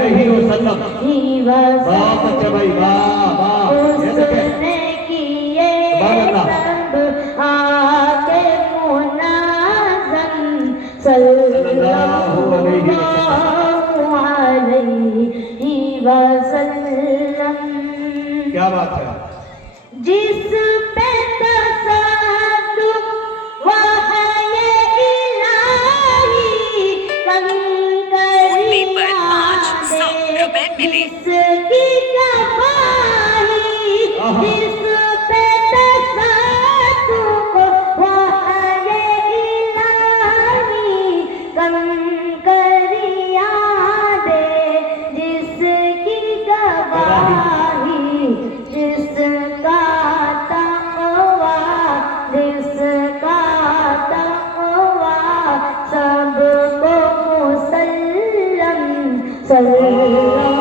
علیہ وسلم. بہت اچھا بھائی, واہ واہ. یہ دیکھیں سبحان اللہ. صلی اللہ علیہ وسلم. کیا بات ہے. جس پہ تصدق وحی الہی کنکریاں دے, جس کی گواہی, جس پہ تصدق وحی الہی کنکریاں دے, جس کی گواہی, جس کا تقویٰ, جس کا تقویٰ سب کو مسلم. صلی اللہ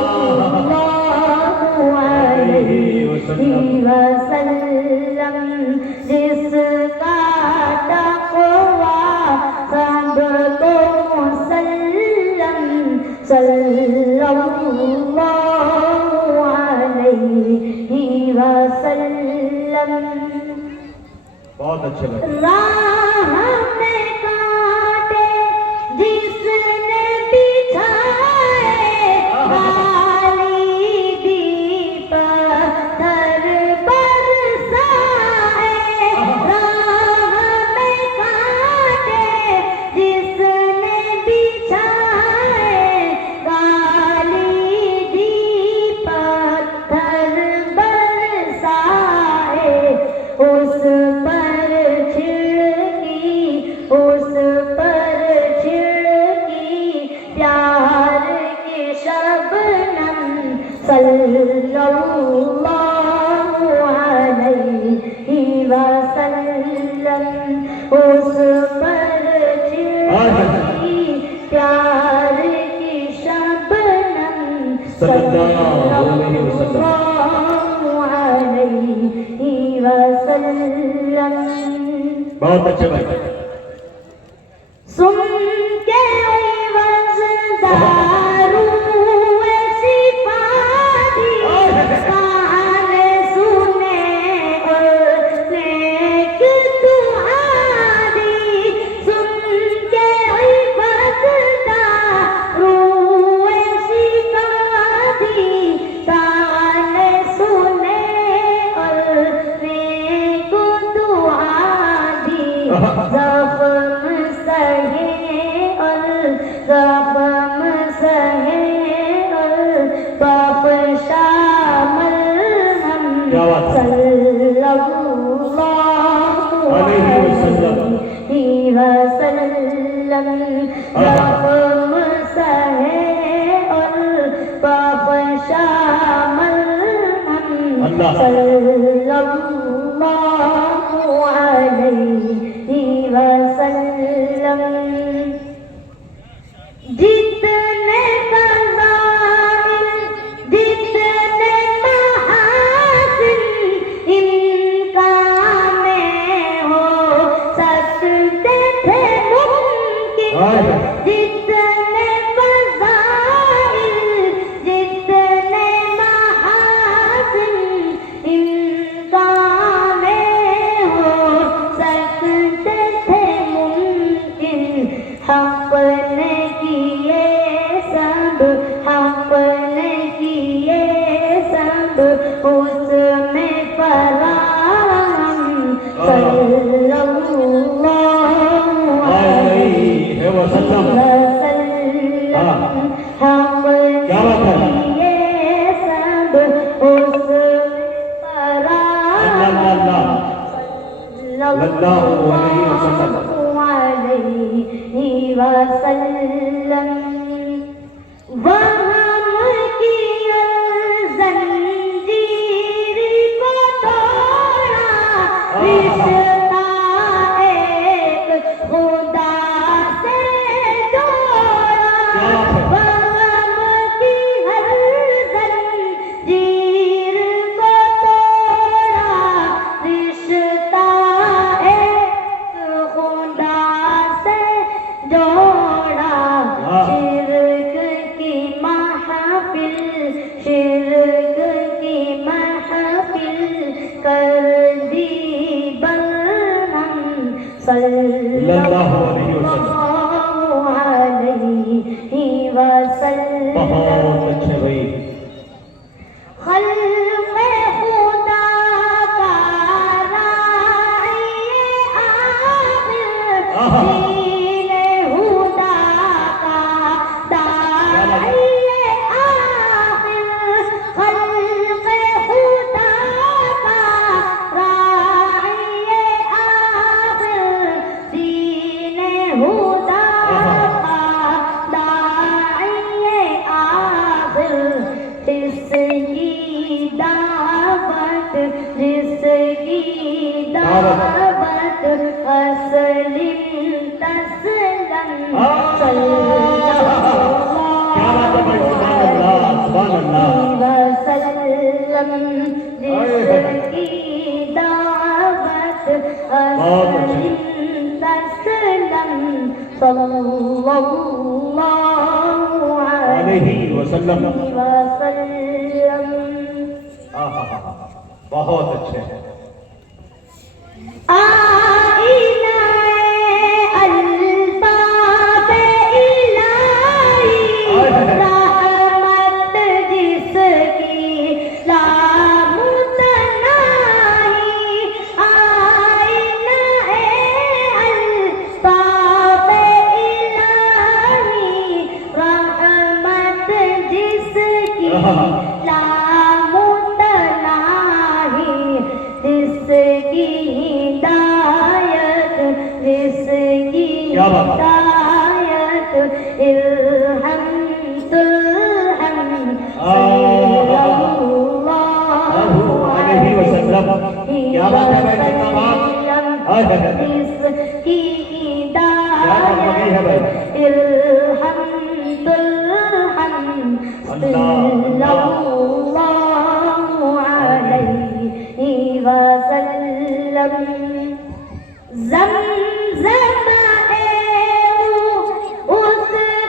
علیہ وسلم. جس کا تقویٰ سب کو مسلم. صلی اللہ علیہ وسلم. بہت اچھا بھائی. راہ میں کانٹے جس نے بچھائے, خالی بھی پتھر برسائے. راہ میں کانٹے جس نے بچھائے, خالی بھی پتھر برسائے. اس پر چھڑکی, اس پر چھڑکی پیار کی شبنم. صلی اللہ علیہ وسلم. اس پر چھڑکی پیار کی شبنم. صلی اللہ علیہ وسلم. علیہ وسلم. بہت اچھا بھائی. سن کے عوض دارو شفا دی, کان سنے اور نیک دعا دی. سن کے عوض دارو شفا دی, کان سنے اور نیک دعا دی. زخم سہے اور زخم سہے اور بخشا مرہم. صلی اللہ علیہ وسلم. زخم سہے اور بخشا مرہم. صلی اللہ علیہ وسلم. جتنے فضائل, جتنے محاسن ان کا میں ہو سکتے تھے ممکن. جتنے فضائل, جتنے محاسن ان کا میں ہو سکتے تھے ممکن. حق نے کیے سب, حق نے کیے سب اس میں فراہم. صلی اللہ علیہ وسلم. حق نے کیے سب اس میں فراہم. صلی اللہ علیہ وسلم. وہم کی زنجیر کو توڑا, رشتہ ایک خدا سے جوڑا. وہم کی ہر زنجیر کو توڑا, رشتہ ایک جس کی دعوت تسلم صلی اللہ علیہ وسلم وسلم. بہت اچھے ہیں. آئینہ الطاف الہی رحمت جس کی لامتناہی. آئینہ الطاف الہی رحمت جس کی جس کی ہدایت جس کی ہدایت الہم تلہم صلی اللہ علیہ وسلم. جس کی ہدایت الہم تلہم صلی اللہ علیہ وسلم. زمزم اس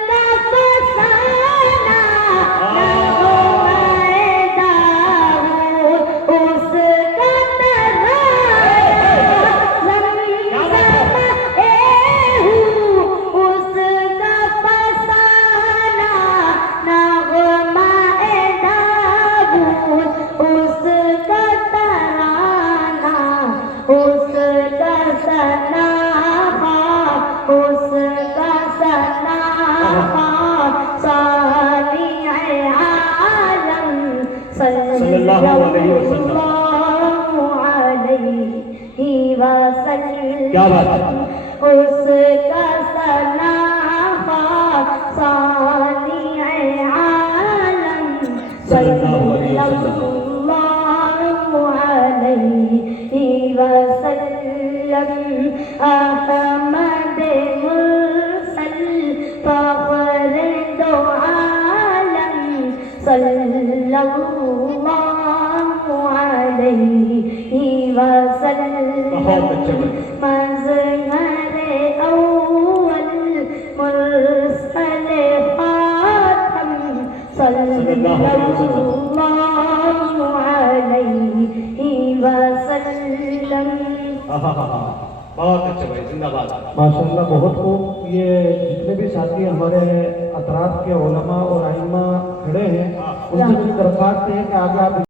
کا فسانہ نغمہ داؤد اس کا ترانہ. زمزم اس کا فسانہ نغمہ داؤد اس کا ترانہ. اس کا ثنا اس کا ثنا صانع عالم صلی اللہ علیہ وسلم. کیا بات ہے. اس کا ثنا صانع عالم صلی اللہ علیہ وسلم. احمد مرسل فخر دو عالم صلی اللہ علیہ وسلم. مظہر اول مرسل خاتم صلی اللہ علیہ وسلم. بہت اچھے بھائی. زندہ باد. ماشاءاللہ بہت خوب. یہ جتنے بھی ساتھی ہمارے اطراف کے علماء اور ائمہ کھڑے ہیں ان سے بھی درخواست ہے کہ آگے آپ